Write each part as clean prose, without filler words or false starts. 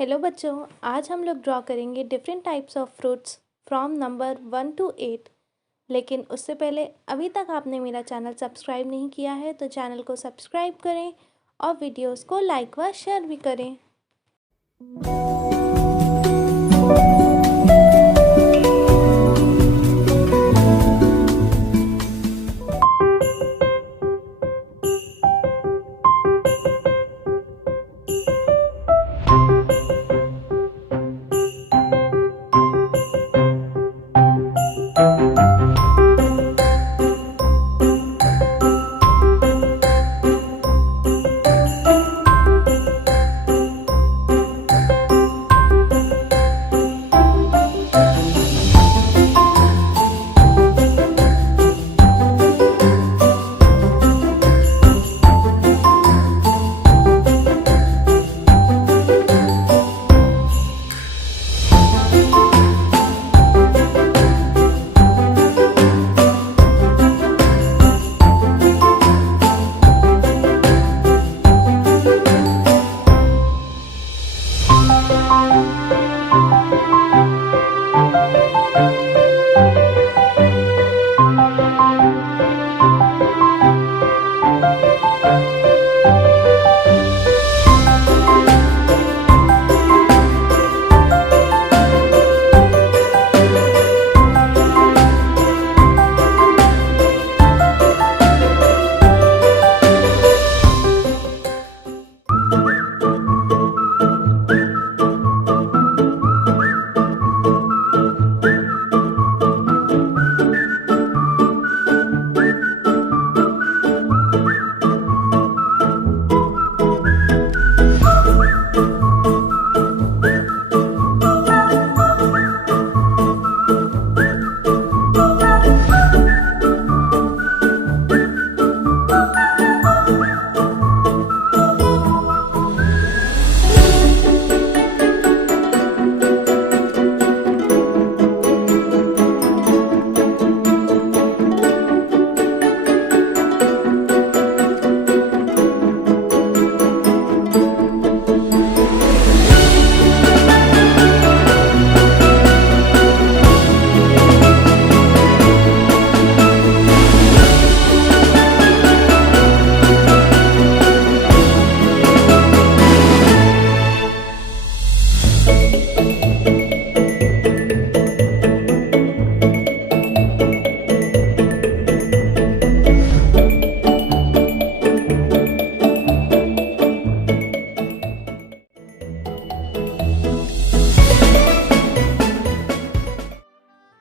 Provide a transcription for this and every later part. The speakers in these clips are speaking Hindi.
हेलो बच्चों, आज हम लोग ड्रॉ करेंगे different types of fruits from number 1 to 8। लेकिन उससे पहले अभी तक आपने मेरा चैनल सब्सक्राइब नहीं किया है तो चैनल को सब्सक्राइब करें और वीडियोस को लाइक व शेयर भी करें।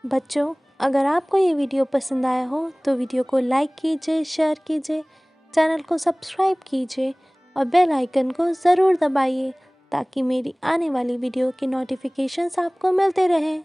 बच्चों, अगर आपको ये वीडियो पसंद आया हो तो वीडियो को लाइक कीजिए, शेयर कीजिए, चैनल को सब्सक्राइब कीजिए और बेल आइकन को ज़रूर दबाइए ताकि मेरी आने वाली वीडियो की नोटिफिकेशंस आपको मिलते रहें।